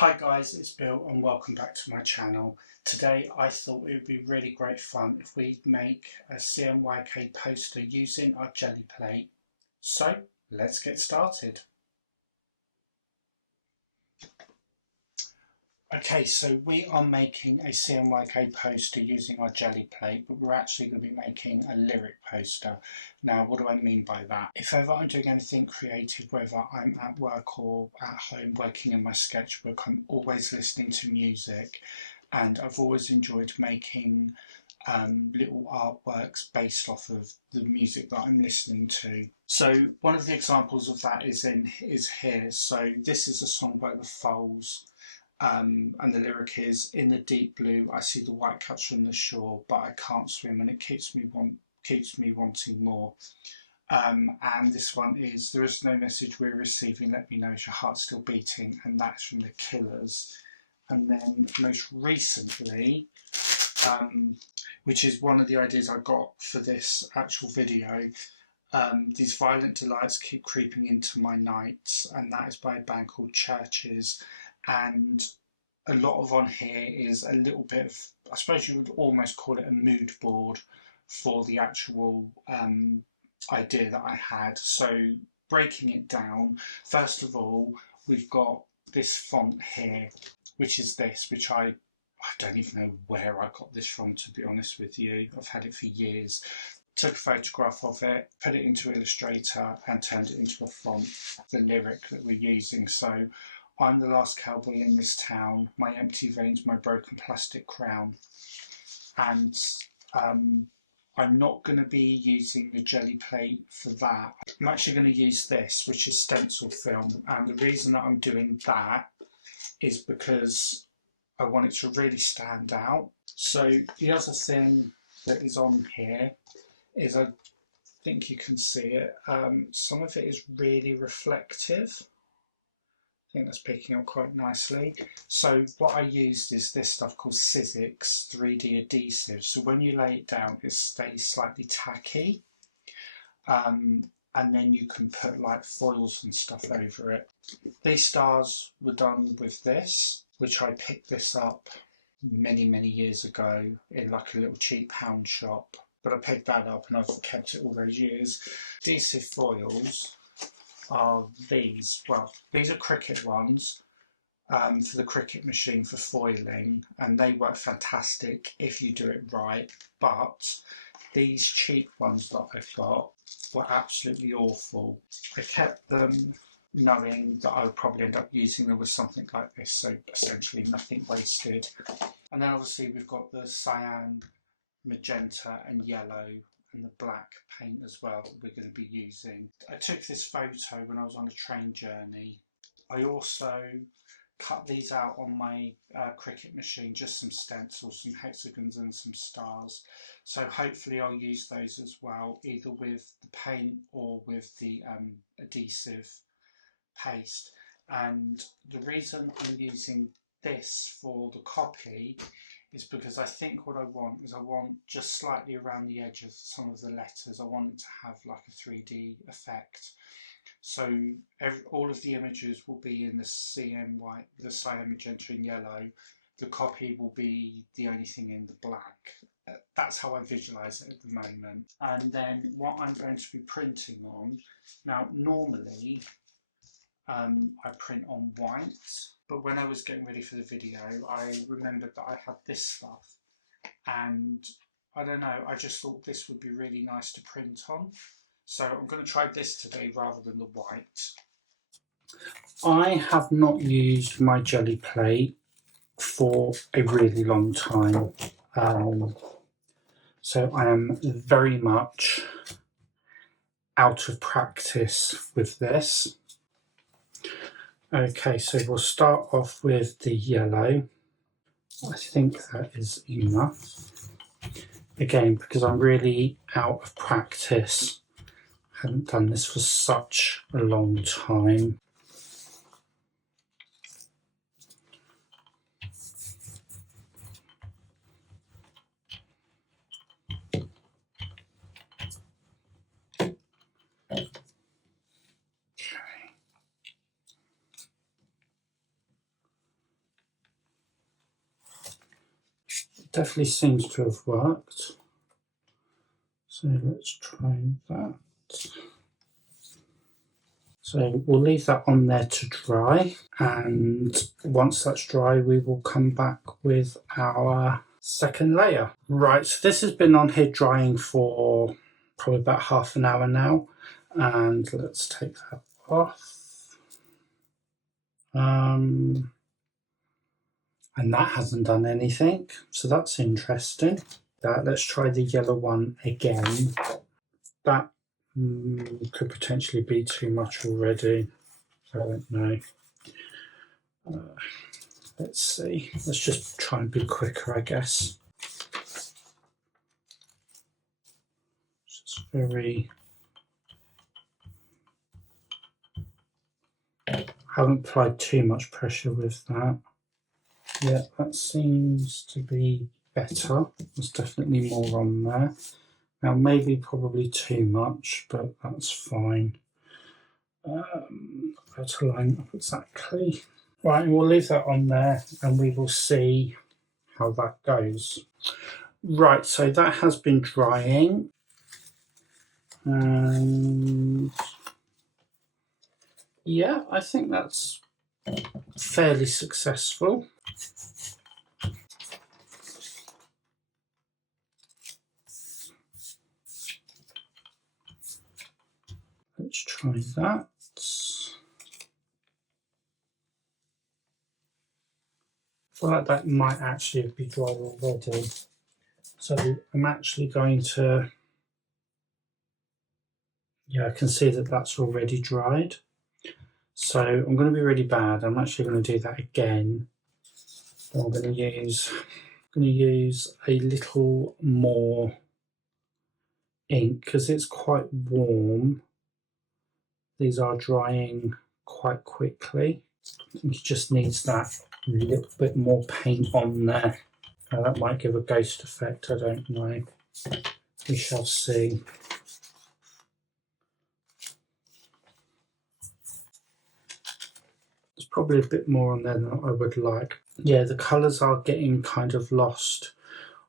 Hi guys, it's Bill and welcome back to my channel. Today I thought it would be really great fun if we make a CMYK poster using our jelly plate. So let's get started. Okay, so we are making a CMYK poster using our jelly plate, but we're actually going to be making a lyric poster. Now, what do I mean by that? If ever I'm doing anything creative, whether I'm at work or at home working in my sketchbook, I'm always listening to music, and I've always enjoyed making little artworks based off of the music that I'm listening to. So one of the examples of that is here. So this is a song by the Foals. And the lyric is, "In the deep blue, I see the white caps from the shore, but I can't swim, and it keeps me wanting more." And this one is, "There is no message we're receiving. Let me know if your heart's still beating," and that's from the Killers. And then most recently, which is one of the ideas I got for this actual video, "These violent delights keep creeping into my nights," and that is by a band called Churches. And a lot of on here is a little bit of, I suppose you would almost call it a mood board for the actual idea that I had. So breaking it down, first of all, we've got this font here, which is this, which I don't even know where I got this from, to be honest with you. I've had it for years. Took a photograph of it, put it into Illustrator and turned it into a font, the lyric that we're using. So, "I'm the last cowboy in this town, my empty veins, my broken plastic crown." And I'm not going to be using the jelly plate for that. I'm actually going to use this, which is stencil film. And the reason that I'm doing that is because I want it to really stand out. So the other thing that is on here is, I think you can see it, some of it is really reflective. I think that's picking up quite nicely. So what I used is this stuff called Sizzix 3D adhesive. So when you lay it down, it stays slightly tacky. And then you can put like foils and stuff over it. These stars were done with this, which I picked this up many years ago in like a little cheap pound shop. But I picked that up and I've kept it all those years. Adhesive foils are these. Well, these are Cricut ones for the Cricut machine for foiling, and they work fantastic if you do it right. But these cheap ones that I've got were absolutely awful. I kept them knowing that I would probably end up using them with something like this, so essentially nothing wasted. And then obviously we've got the cyan, magenta and yellow and the black paint as well that we're going to be using. I took this photo when I was on a train journey. I also cut these out on my Cricut machine, just some stencils, some hexagons and some stars. So hopefully I'll use those as well, either with the paint or with the adhesive paste. And the reason I'm using this for the copy is because I think what I want is, I want just slightly around the edge of some of the letters, I want it to have like a 3D effect. So all of the images will be in the CMYK, the cyan, magenta and yellow. The copy will be the only thing in the black. That's how I visualise it at the moment. And then what I'm going to be printing on, now normally I print on white, but when I was getting ready for the video, I remembered that I had this stuff, and I don't know, I just thought this would be really nice to print on. So I'm going to try this today rather than the white. I have not used my jelly plate for a really long time, so I am very much out of practice with this. Okay, so we'll start off with the yellow. I think that is enough. Again, because I'm really out of practice, I haven't done this for such a long time. definitely seems to have worked. So let's try that. So we'll leave that on there to dry, and once that's dry we will come back with our second layer. Right, so this has been on here drying for probably about half an hour now, and let's take that off. And that hasn't done anything, so that's interesting. Let's try the yellow one again. That could potentially be too much already. I don't know. Let's see. Let's just try and be quicker, I guess. Just very. Haven't applied too much pressure with that. Yeah, that seems to be better. There's definitely more on there. Now, maybe probably too much, but that's fine. How to line up exactly. Right, we'll leave that on there and we will see how that goes. Right, so that has been drying. And yeah, I think that's fairly successful. Let's try that. I feel like that might actually be dry already. So I'm actually going to, yeah, I can see that that's already dried. So I'm going to be really bad. I'm actually going to do that again. I'm going to use a little more ink because it's quite warm. These are drying quite quickly. It just needs that little bit more paint on there. Now that might give a ghost effect, I don't know. We shall see. There's probably a bit more on there than I would like. Yeah, the colours are getting kind of lost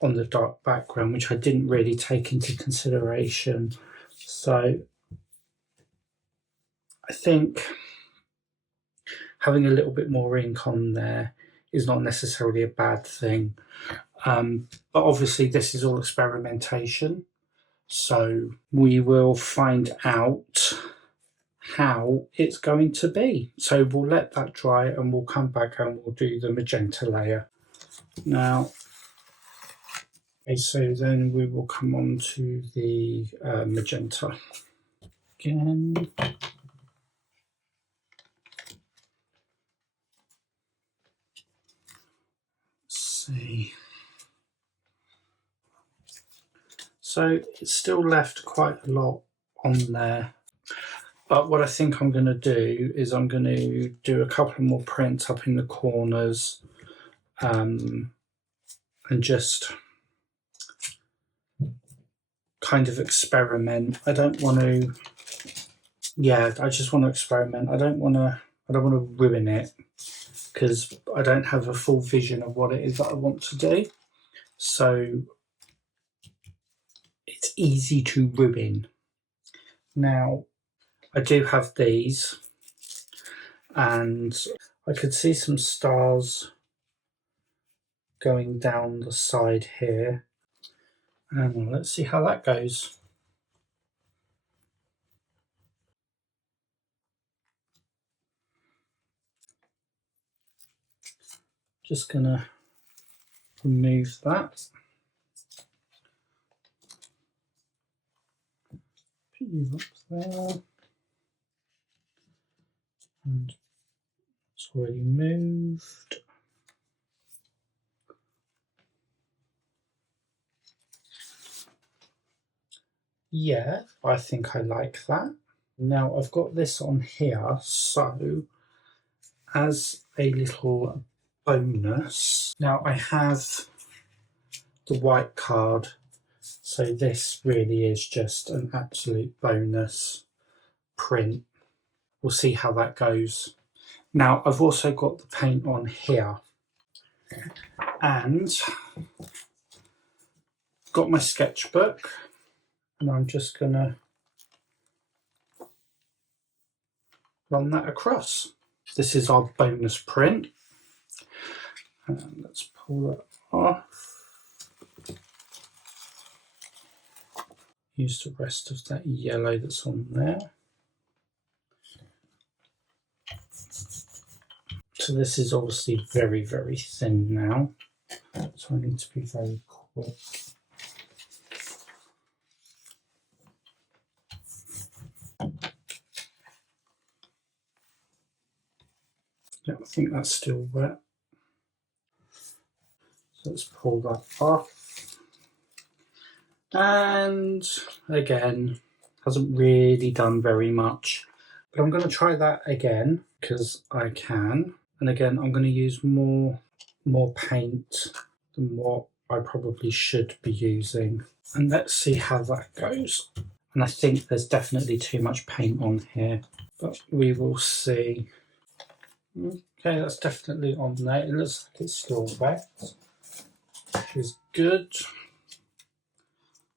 on the dark background, which I didn't really take into consideration. So I think having a little bit more ink on there is not necessarily a bad thing. But obviously this is all experimentation. So we will find out how it's going to be. So we'll let that dry and we'll come back and we'll do the magenta layer. Now, okay, so then we will come on to the magenta again. Let's see. So it's still left quite a lot on there. But what I think I'm going to do is I'm going to do a couple more prints up in the corners and just kind of experiment. I don't want to, yeah, I just want to experiment. I don't want to ruin it because I don't have a full vision of what it is that I want to do. So it's easy to ruin. Now, I do have these and I could see some stars going down the side here. And let's see how that goes. Just gonna remove that. Put you up there. And it's already moved. Yeah, I think I like that. Now I've got this on here, so as a little bonus, now I have the white card, so this really is just an absolute bonus print. We'll see how that goes. Now I've also got the paint on here, and got my sketchbook and I'm just going to run that across. This is our bonus print. And let's pull that off. Use the rest of that yellow that's on there. So this is obviously very, very thin now. So I need to be very quick. Yeah, I think that's still wet. So let's pull that off. And again, hasn't really done very much. But I'm going to try that again because I can. And again, I'm going to use more paint than what I probably should be using. And let's see how that goes. And I think there's definitely too much paint on here, but we will see. Okay, that's definitely on there. It looks like it's still wet, which is good.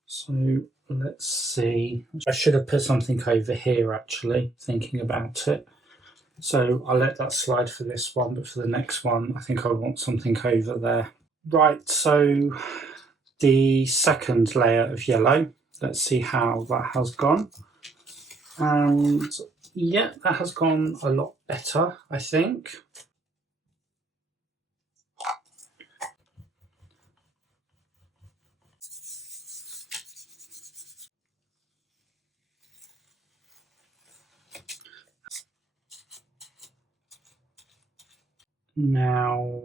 So let's see. I should have put something over here actually, thinking about it. So I'll let that slide for this one, but for the next one, I think I want something over there. Right, so the second layer of yellow, let's see how that has gone. And yeah, that has gone a lot better, I think. Now,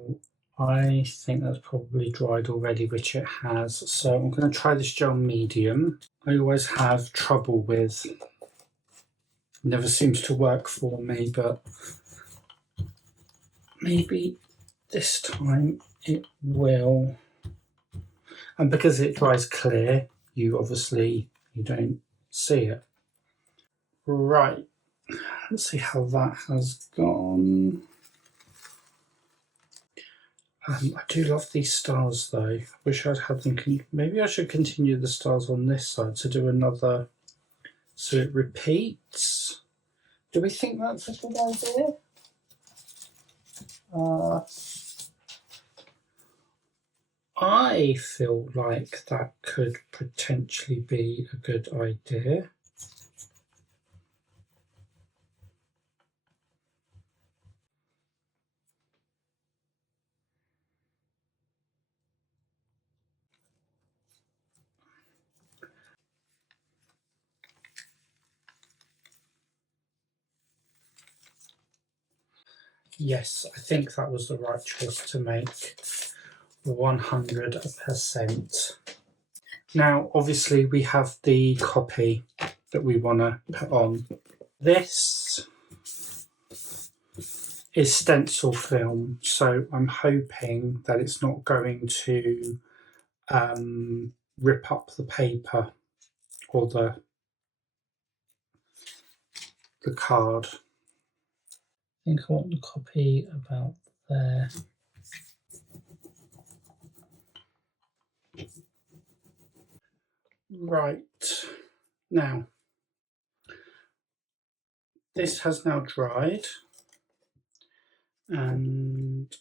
I think that's probably dried already, which it has. So I'm going to try this gel medium. I always have trouble with, never seems to work for me, but maybe this time it will. And because it dries clear, you don't see it. Right, let's see how that has gone. I do love these stars though. I wish I'd had them. Maybe I should continue the stars on this side to do another so it repeats. Do we think that's a good idea? I feel like that could potentially be a good idea. Yes, I think that was the right choice to make. 100%. Now, obviously, we have the copy that we want to put on. This is stencil film, so I'm hoping that it's not going to rip up the paper or the card. I think I want the copy about there. Right, now this has now dried and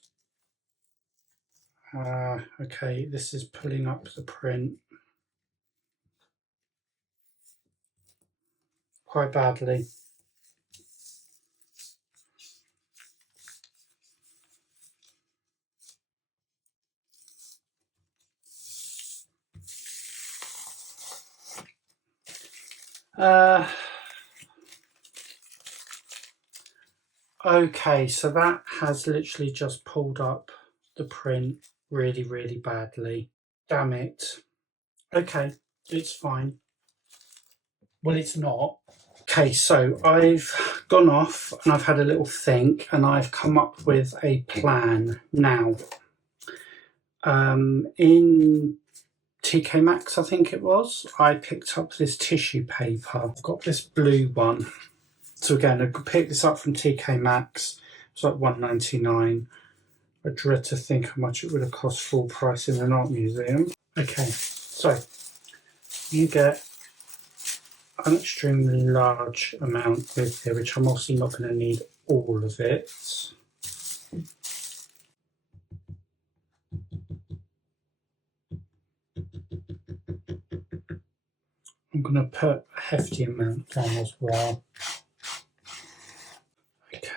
okay, this is pulling up the print quite badly. Okay, so that has literally just pulled up the print really, really badly. Damn it. Okay, it's fine. Well, it's not. Okay, so I've gone off and I've had a little think and I've come up with a plan now. In TK Maxx, I think it was, I picked up this tissue paper. I've got this blue one. So again, I picked this up from TK Maxx. It's like $1.99. I dread to think how much it would have cost full price in an art museum. Okay, So you get an extremely large amount with here, which I'm obviously not going to need all of it. I'm going to put a hefty amount down as well. Okay.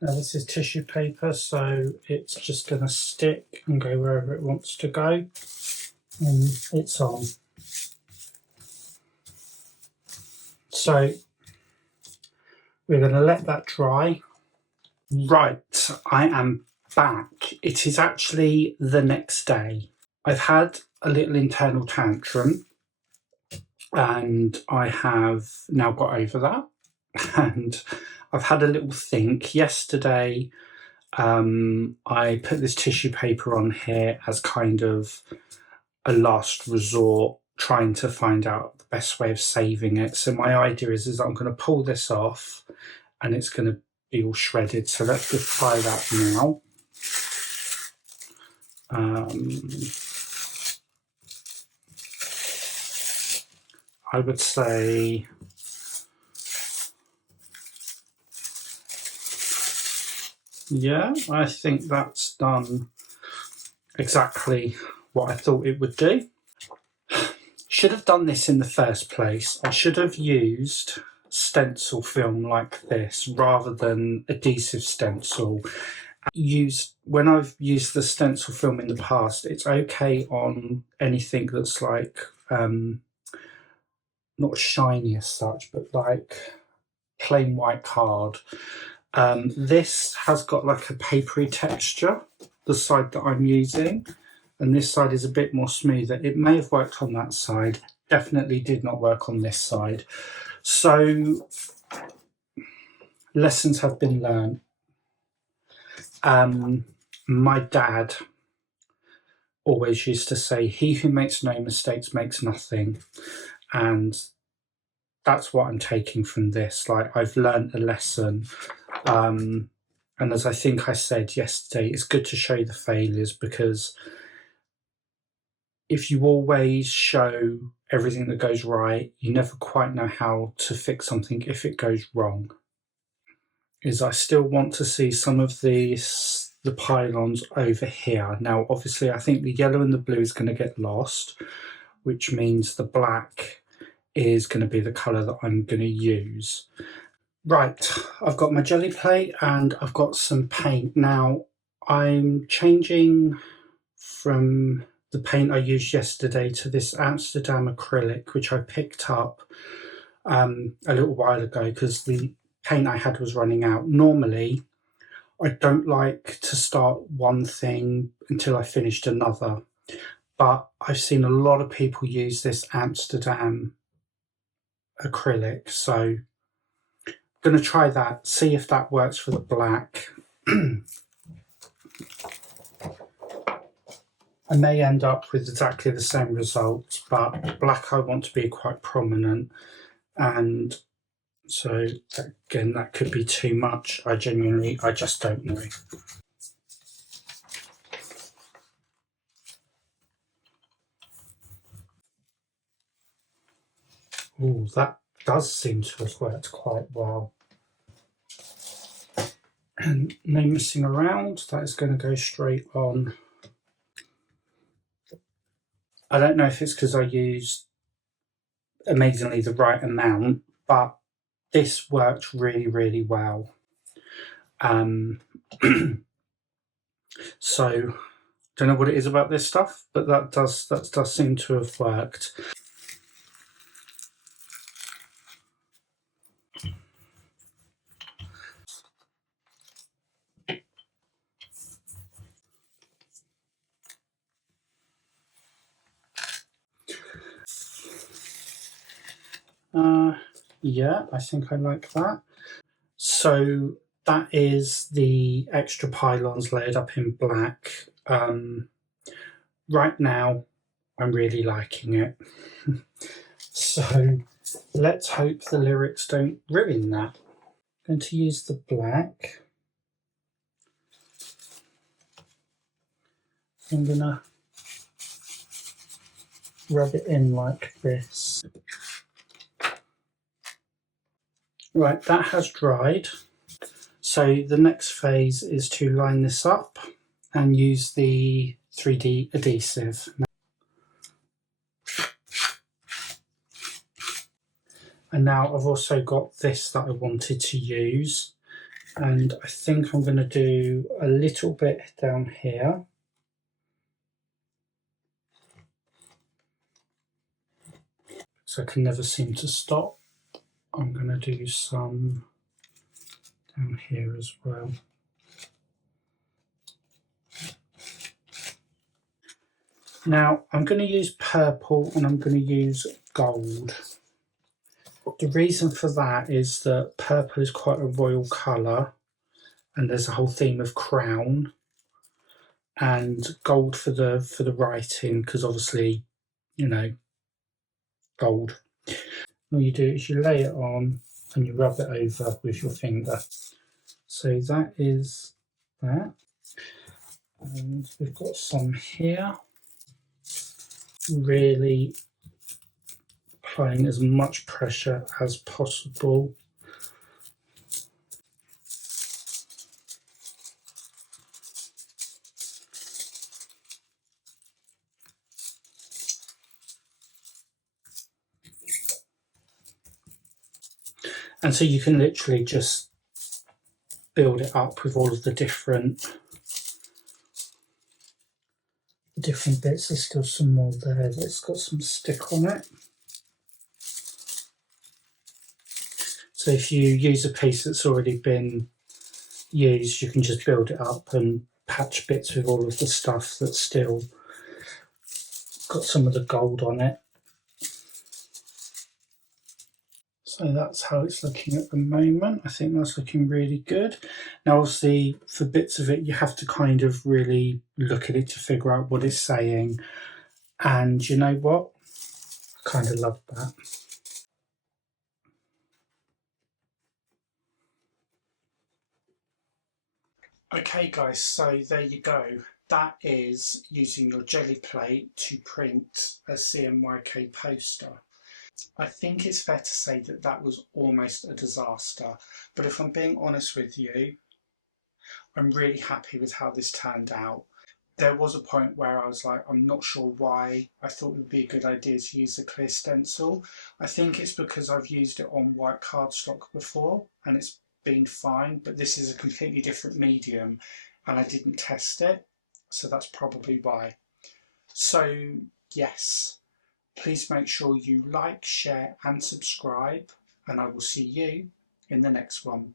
Now this is tissue paper, so it's just going to stick and go wherever it wants to go. And it's on. So we're going to let that dry. Right, I am back. It is actually the next day. I've had a little internal tantrum and I have now got over that. And I've had a little think. Yesterday, I put this tissue paper on here as kind of a last resort, trying to find out the best way of saving it. So my idea is I'm going to pull this off and it's going to be all shredded. So let's just try that now. I would say yeah, I think that's done exactly what I thought it would do. Should have done this in the first place. I should have used stencil film like this rather than adhesive stencil. When I've used the stencil film in the past, it's okay on anything that's like not shiny as such, but like plain white card. This has got like a papery texture, the side that I'm using, and this side is a bit more smoother. It may have worked on that side, definitely did not work on this side. So lessons have been learned. My dad always used to say, he who makes no mistakes makes nothing. And that's what I'm taking from this. Like, I've learned a lesson. And as I think I said yesterday, it's good to show the failures, because if you always show everything that goes right, you never quite know how to fix something if it goes wrong. I still want to see some of the pylons over here. Now, obviously, I think the yellow and the blue is going to get lost, which means the black is going to be the colour that I'm going to use. Right, I've got my jelly plate and I've got some paint. Now, I'm changing from the paint I used yesterday to this Amsterdam acrylic, which I picked up a little while ago because the paint I had was running out. Normally, I don't like to start one thing until I finished another, but I've seen a lot of people use this Amsterdam acrylic, so I'm going to try that, see if that works for the black. I may end up with exactly the same result, but black I want to be quite prominent, and so again, that could be too much. I just don't know. Oh, that does seem to have worked quite well. And no messing around, that is going to go straight on. I don't know if it's because I used amazingly the right amount, but this worked really, really well. So don't know what it is about this stuff, but that does seem to have worked. Yeah, I think I like that. So that is the extra pylons layered up in black. Right now, I'm really liking it. So let's hope the lyrics don't ruin that. I'm going to use the black. I'm going to rub it in like this. Right, that has dried. So the next phase is to line this up and use the 3D adhesive. And now I've also got this that I wanted to use, and I think I'm going to do a little bit down here. So I can never seem to stop. I'm going to do some down here as well. Now I'm going to use purple and I'm going to use gold. The reason for that is that purple is quite a royal colour and there's a whole theme of crown, and gold for the writing, because obviously, you know, gold. All you do is you lay it on and you rub it over with your finger. So that is that. And we've got some here. Really applying as much pressure as possible. And so you can literally just build it up with all of the different bits. There's still some more there that's got some stick on it. So if you use a piece that's already been used, you can just build it up and patch bits with all of the stuff that's still got some of the gold on it. So that's how it's looking at the moment. I think that's looking really good. Now obviously for bits of it you have to kind of really look at it to figure out what it's saying, and you know what? I kind of love that. Okay guys, so there you go. That is using your jelly plate to print a CMYK poster. I think it's fair to say that that was almost a disaster, but if I'm being honest with you, I'm really happy with how this turned out. There was a point where I was like, I'm not sure why I thought it would be a good idea to use a clear stencil. I think it's because I've used it on white cardstock before and it's been fine, but this is a completely different medium and I didn't test it, so that's probably why. So yes, please make sure you like, share and subscribe, and I will see you in the next one.